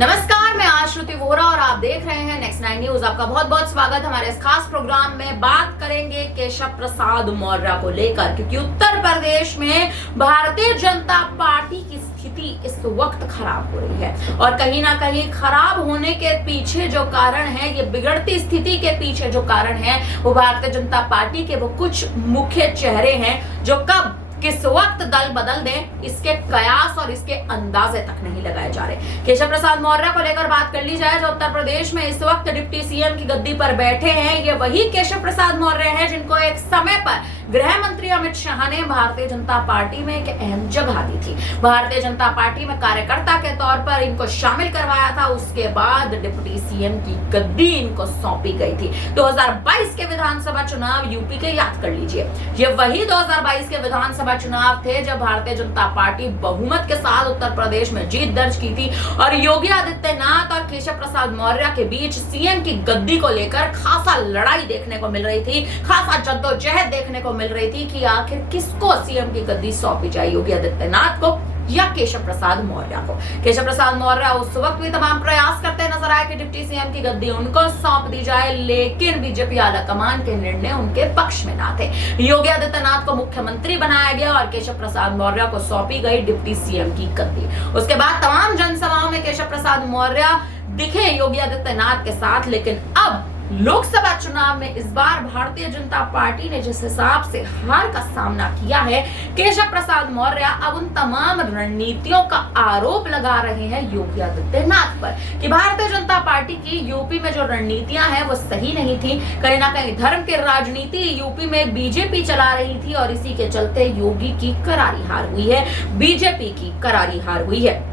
नमस्कार, मैं आश्रुति वोरा और आप देख रहे हैं नेक्स्ट 9 न्यूज। आपका बहुत बहुत स्वागत। हमारे इस खास प्रोग्राम में बात करेंगे केशव प्रसाद मौर्य को लेकर, क्योंकि उत्तर प्रदेश में भारतीय जनता पार्टी की स्थिति इस वक्त खराब हो रही है और कहीं ना कहीं खराब होने के पीछे जो कारण है, ये बिगड़ती स्थिति के पीछे जो कारण है, वो भारतीय जनता पार्टी के वो कुछ मुख्य चेहरे हैं जो कब किस वक्त दल बदल दें, इसके कयास और इसके अंदाजे तक नहीं लगाए जा रहे। केशव प्रसाद मौर्य को लेकर बात कर ली जाए, जो उत्तर प्रदेश में इस वक्त डिप्टी सीएम की गद्दी पर बैठे हैं, ये वही केशव प्रसाद मौर्य हैं जिनको एक समय पर गृह मंत्री अमित शाह ने भारतीय जनता पार्टी में एक अहम जगह दी थी। भारतीय जनता पार्टी में कार्यकर्ता के तौर पर इनको शामिल करवाया था। उसके बाद डिप्टी सीएम की गद्दी इनको सौंपी गई थी। 2022 के विधानसभा चुनाव यूपी के याद कर लीजिए, ये वही 2022 के विधानसभा चुनाव थे जब भारतीय जनता पार्टी बहुमत के साथ उत्तर प्रदेश में जीत दर्ज की थी और योगी आदित्यनाथ और केशव प्रसाद मौर्य के बीच सीएम की गद्दी को लेकर खासा लड़ाई देखने को मिल रही थी, खासा जद्दोजहद देखने को मिल रही थी कि आखिर किसको सीएम की गद्दी सौंपी जाए, योगी आदित्यनाथ को या केशव प्रसाद मौर्य को। केशव प्रसाद मौर्य उस वक्त भी तमाम प्रयास करते नजर आए कि डिप्टी सीएम की गद्दी उनको सौंप दी जाए, लेकिन बीजेपी आला कमान के निर्णय उनके पक्ष में ना थे। योगी आदित्यनाथ को मुख्यमंत्री बनाया गया और केशव प्रसाद मौर्य को सौंपी गई डिप्टी सीएम की गद्दी। उसके बाद तमाम जनसभाओं में केशव प्रसाद मौर्य दिखे योगी आदित्यनाथ के साथ, लेकिन अब लोकसभा चुनाव में इस बार भारतीय जनता पार्टी ने जिस हिसाब से हार का सामना किया है, केशव प्रसाद मौर्य अब उन तमाम रणनीतियों का आरोप लगा रहे हैं योगी आदित्यनाथ पर कि भारतीय जनता पार्टी की यूपी में जो रणनीतियां हैं वो सही नहीं थी। कहीं ना कहीं धर्म की राजनीति यूपी में बीजेपी चला रही थी और इसी के चलते योगी की करारी हार हुई है, बीजेपी की करारी हार हुई है।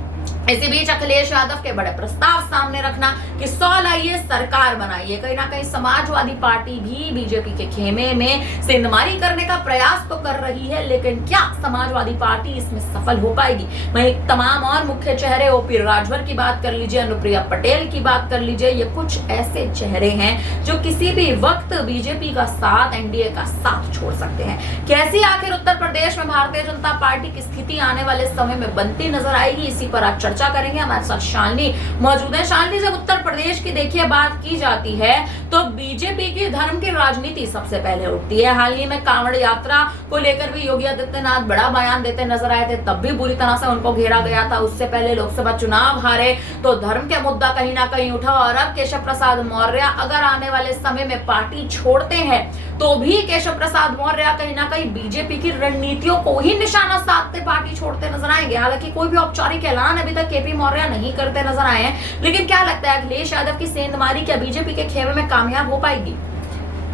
इसी बीच अखिलेश यादव के बड़े प्रस्ताव सामने रखना कि 100 लाइए सरकार बनाइए, कहीं ना कहीं समाजवादी पार्टी भी बीजेपी के खेमे में सेंधमारी करने का प्रयास तो कर रही है, लेकिन क्या समाजवादी पार्टी इसमें सफल हो पाएगी? वहीं तमाम और मुख्य चेहरे, ओपी राजभर की बात कर लीजिए, अनुप्रिया पटेल की बात कर लीजिए, ये कुछ ऐसे चेहरे हैं जो किसी भी वक्त बीजेपी का साथ, एनडीए का साथ छोड़ सकते हैं। कैसी आखिर उत्तर प्रदेश में भारतीय जनता पार्टी की स्थिति आने वाले समय में बनती नजर आएगी, इसी पर आज चर्चा करेंगे। हमारे साथ शालिनी मौजूद है। शालिनी, जब उत्तर प्रदेश की देखिए बात की जाती है तो बीजेपी की धर्म की राजनीति सबसे पहले उठती है। हाल ही में कांवड़ यात्रा को लेकर भी योगी आदित्यनाथ बड़ा बयान देते नजर आए थे, तब भी बुरी तरह से उनको घेरा गया था। उससे पहले लोकसभा चुनाव हारे तो धर्म के मुद्दा कहीं ना कहीं उठा और अब केशव प्रसाद मौर्य अगर आने वाले समय में पार्टी छोड़ते हैं तो भी केशव प्रसाद मौर्य कहीं ना कहीं बीजेपी की रणनीतियों को ही निशाना साधते पार्टी छोड़ते नजर आएंगे। हालांकि कोई भी औपचारिक ऐलान अभी तक केपी मौर्य नहीं करते नजर आए हैं, लेकिन क्या लगता है अखिलेश यादव की सेंधमारी क्या बीजेपी के खेमे में कामयाब हो पाएगी?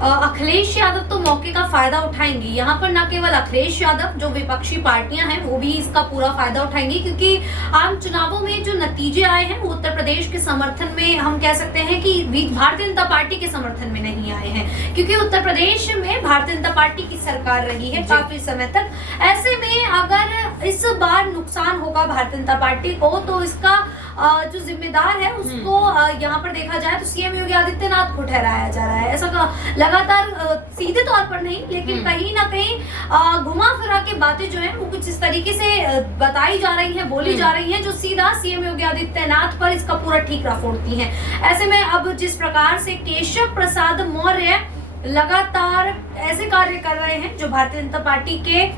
अखिलेश यादव तो मौके का फायदा उठाएंगी। यहाँ पर न केवल अखिलेश यादव, जो विपक्षी पार्टियां हैं वो भी इसका पूरा फायदा उठाएंगी, क्योंकि आम चुनावों में जो नतीजे आए हैं वो उत्तर प्रदेश के समर्थन में, हम कह सकते हैं कि भारतीय जनता पार्टी के समर्थन में नहीं आए हैं, क्योंकि उत्तर प्रदेश में भारतीय जनता पार्टी की सरकार रही है काफी समय तक। ऐसे में अगर इस बार नुकसान होगा भारतीय जनता पार्टी को, तो इसका जो जिम्मेदार है उसको यहाँ पर देखा जाए तो सीएम योगी आदित्यनाथ को ठहराया जा रहा है। ऐसा लगातार सीधे तौर पर नहीं, लेकिन कहीं ना कहीं घुमा फिरा के बातें जो है वो कुछ इस तरीके से बताई जा रही है, बोली जा रही है, जो सीधा सीएम योगी आदित्यनाथ पर इसका पूरा ठीकरा फोड़ती है। ऐसे में अब जिस प्रकार से केशव प्रसाद मौर्य लगातार ऐसे कार्य कर रहे हैं जो भारतीय जनता पार्टी के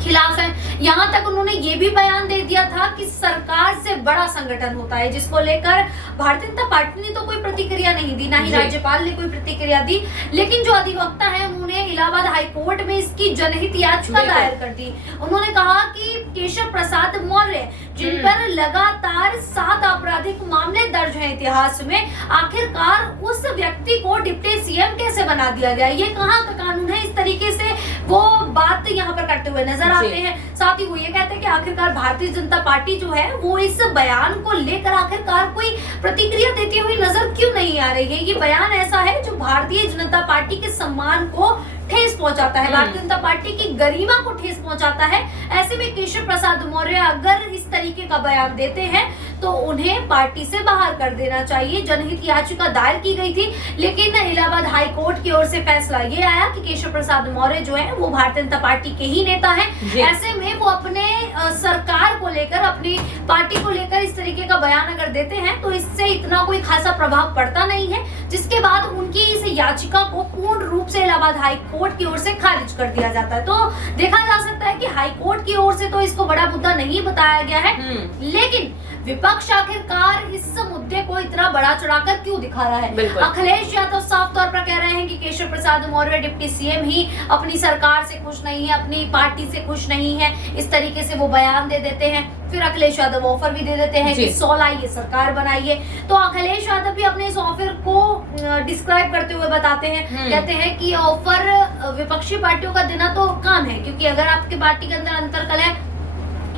खिलाफ है, यहाँ तक उन्होंने ये भी बयान दे दिया था कि सरकार से बड़ा संगठन होता है, जिसको लेकर भारतीय जनता पार्टी ने तो कोई प्रतिक्रिया नहीं दी, ना ही राज्यपाल ने कोई प्रतिक्रिया दी, लेकिन जो अधिवक्ता है उन्होंने इलाहाबाद हाईकोर्ट में इसकी जनहित याचिका दायर कर दी। उन्होंने कहा कि केशव प्रसाद मौर्य, जिन पर लगातार 7 आपराधिक मामले दर्ज हैं इतिहास में, आखिरकार उस व्यक्ति को डिप्टी सीएम कैसे बना दिया गया, ये कहाँ का कानून है? इस तरीके से वो बात यहाँ पर करते हुए नजर आते हैं। साथ ही वो ये कहते हैं कि आखिरकार भारतीय जनता पार्टी जो है वो इस बयान को लेकर आखिरकार कोई प्रतिक्रिया देती हुई नजर क्यों नहीं आ रही है? ये बयान ऐसा है जो भारतीय जनता पार्टी के सम्मान को ठेस पहुंचाता है, भारतीय जनता पार्टी की गरिमा को ठेस पहुंचाता है। ऐसे में केशव प्रसाद मौर्य अगर इस तरीके का बयान देते हैं तो उन्हें पार्टी से बाहर कर देना चाहिए। जनहित याचिका दायर की गई थी, लेकिन इलाहाबाद हाई कोर्ट की ओर से फैसला ये आया कि केशव प्रसाद मौर्य जो है वो भारतीय जनता पार्टी के ही नेता हैं। ऐसे में वो अपने सरकार को लेकर, अपनी पार्टी को लेकर इस तरीके का बयान अगर देते हैं तो इससे इतना कोई खासा प्रभाव पड़ता नहीं है, जिसके बाद उनकी इस याचिका को पूर्ण रूप से इलाहाबाद हाई कोर्ट की ओर से खारिज कर दिया जाता है। तो देखा जा सकता है कि हाई कोर्ट की ओर से तो इसको बड़ा मुद्दा नहीं बताया गया है, लेकिन विपक्ष आखिरकार इस मुद्दे को इतना बड़ा चढ़ाकर क्यों दिखा रहा है? अखिलेश यादव साफ तौर पर कह रहे हैं कि केशव प्रसाद मौर्य डिप्टी सीएम ही अपनी सरकार से खुश नहीं है, अपनी पार्टी से खुश नहीं है, इस तरीके से वो बयान दे देते हैं। फिर अखिलेश यादव ऑफर भी दे देते हैं कि 100 लाइए, सरकार बनाइए। तो अखिलेश यादव भी अपने इस ऑफर को डिस्क्राइब करते हुए बताते हैं, कहते हैं कि ऑफर विपक्षी पार्टियों का देना तो काम है, क्योंकि अगर आपकी पार्टी के अंदर अंतर्कलह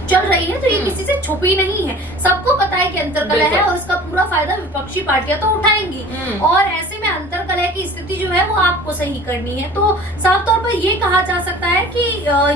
चल रही है तो ये किसी से छुपी नहीं है, सबको पता है कि अंतर्कलह है और इसका पूरा फायदा विपक्षी पार्टियां तो उठाएंगी, और ऐसे में अंतर्कलह की स्थिति जो है वो आपको सही करनी है। तो साफ तौर पर ये कहा जा सकता है कि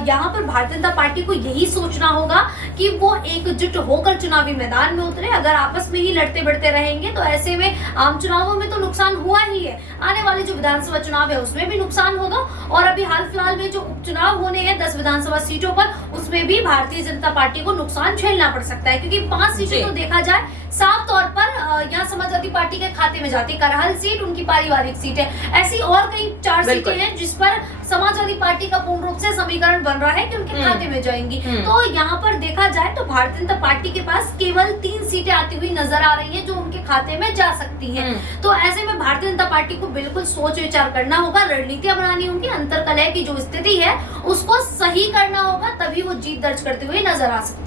यहाँ पर भारतीय जनता पार्टी को यही सोचना होगा कि वो एकजुट होकर चुनावी मैदान में उतरे। अगर आपस में ही लड़ते बढ़ते रहेंगे तो ऐसे में आम चुनावों में तो नुकसान हुआ ही है, आने वाले जो विधानसभा चुनाव है उसमें भी नुकसान होगा, और अभी हाल फिलहाल में जो उपचुनाव होने हैं 10 विधानसभा सीटों पर, उसमें भी भारतीय जनता पार्टी को नुकसान झेलना पड़ सकता है, क्योंकि 5 सीटें तो देखा जाए साफ तौर पर यहाँ समाजवादी पार्टी के खाते में जाती है। करहल सीट उनकी पारिवारिक सीट है, ऐसी और कई 4 सीटें हैं जिस पर समाजवादी पार्टी का पूर्ण रूप से समीकरण बन रहा है कि उनके खाते में जाएंगी। तो यहाँ पर देखा जाए तो भारतीय जनता पार्टी के पास केवल 3 सीटें आती हुई नजर आ रही है जो उनके खाते में जा सकती हैं। तो ऐसे में भारतीय जनता पार्टी को बिल्कुल सोच विचार करना होगा, रणनीतियां बनानी होंगी, अंतर्कलह की जो स्थिति है उसको सही करना होगा, तभी वो जीत दर्ज करते हुए नजर आ सकती है।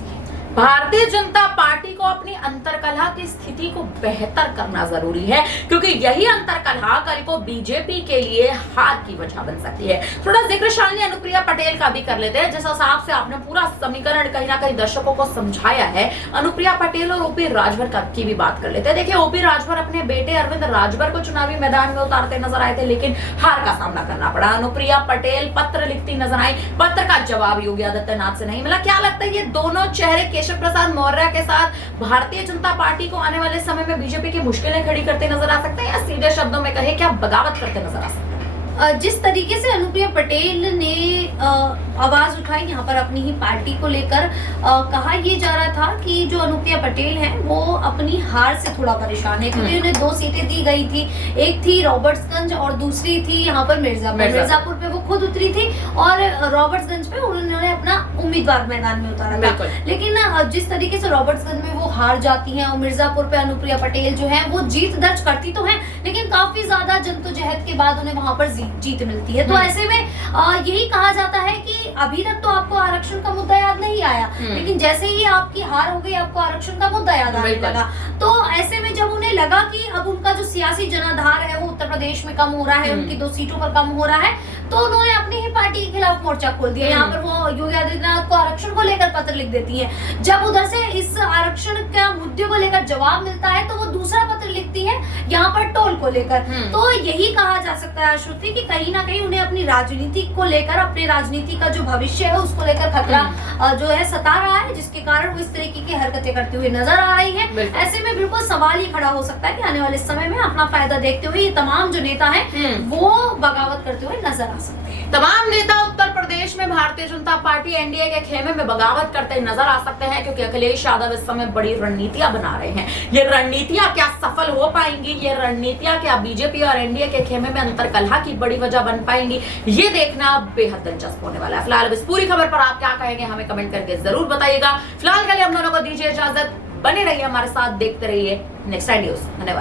भारतीय जनता पार्टी को अपनी अंतर्कलह की स्थिति को बेहतर करना जरूरी है, क्योंकि यही अंतर्कलह कल को बीजेपी के लिए हार की वजह बन सकती है। थोड़ा जिक्र शालिनी अनुप्रिया पटेल का भी कर लेते हैं। जिस हिसाब से आपने पूरा समीकरण कहीं ना कहीं दर्शकों को समझाया है, अनुप्रिया पटेल और ओपी राजभर की भी बात कर लेते हैं। देखिए, ओपी राजभर अपने बेटे अरविंद राजभर को चुनावी मैदान में उतारते नजर आए थे, लेकिन हार का सामना करना पड़ा। अनुप्रिया पटेल पत्र लिखती नजर आई, पत्र का जवाब योगी आदित्यनाथ से नहीं मिला। क्या लगता है ये दोनों चेहरे केशव प्रसाद मौर्य के साथ भारतीय जनता पार्टी को आने वाले समय में बीजेपी की मुश्किलें खड़ी करते नजर आ सकते हैं, या सीधे शब्दों में कहे क्या बगावत करते नजर आ सकते हैं? जिस तरीके से अनुप्रिया पटेल ने आवाज उठाई यहाँ पर अपनी ही पार्टी को लेकर, कहा ये जा रहा था कि जो अनुप्रिया पटेल हैं वो अपनी हार से थोड़ा परेशान है, क्योंकि उन्हें 2 सीटें दी गई थी, एक थी रॉबर्ट्सगंज और दूसरी थी यहाँ पर मिर्जापुर पे वो खुद उतरी थी, और रॉबर्ट्सगंज पे उन्होंने अपना उम्मीदवार मैदान में उतारा था। लेकिन जिस तरीके से रॉबर्ट्सगंज में वो हार जाती हैं और मिर्जापुर पे अनुप्रिया पटेल जो है वो जीत दर्ज करती तो है, लेकिन काफी ज्यादा जद्दोजहद के बाद उन्हें वहां पर जीत मिलती है। तो ऐसे में यही कहा जाता है कि अभी तक तो आपको आरक्षण का मुद्दा याद नहीं आया, लेकिन जैसे ही आपकी हार हो गई आपको आरक्षण का मुद्दा याद आने लगा। तो ऐसे में जब उन्हें लगा कि अब उनका जो सियासी जनाधार है वो उत्तर प्रदेश में कम हो रहा है, उनकी 2 सीटों पर कम हो रहा है, तो उन्होंने अपनी ही पार्टी के खिलाफ मोर्चा खोल दिया। यहाँ पर वो योगी आदित्यनाथ को आरक्षण को लेकर पत्र लिख देती है। जब उधर से इस आरक्षण के मुद्दे को लेकर जवाब मिलता है तो वो दूसरा पत्र लिखती है यहाँ पर टोल को लेकर। तो यही कहा जा सकता है श्रुति कि कहीं ना कहीं उन्हें अपनी राजनीति को लेकर, अपनी राजनीति का जो भविष्य है उसको लेकर खतरा जो है सता रहा है, जिसके कारण वो इस तरीके की हरकतें करती हुई नजर आ रही है। ऐसे में बिल्कुल सवाल ये खड़ा हो सकता है कि आने वाले समय में अपना फायदा देखते हुए ये तमाम जो नेता है वो बगावत करते हुए नजर आ सकते हैं। तमाम नेता उत्तर प्रदेश में भारतीय जनता पार्टी एनडीए के खेमे में बगावत करते नजर आ सकते हैं, क्योंकि अखिलेश यादव इस समय बड़ी रणनीतियां बना रहे हैं। ये रणनीतियां क्या सफल हो पाएंगी, ये रणनीतियां क्या बीजेपी और एनडीए के खेमे में अंतर्कलह की बड़ी वजह बन पाएंगी, ये देखना बेहद दिलचस्प होने वाला है। फिलहाल इस पूरी खबर पर आप क्या कहेंगे हमें कमेंट करके जरूर बताइएगा। फिलहाल के लिए हम दोनों को दीजिए इजाजत, बने रहिए हमारे साथ, देखते रहिए नेक्स्ट न्यूज। धन्यवाद।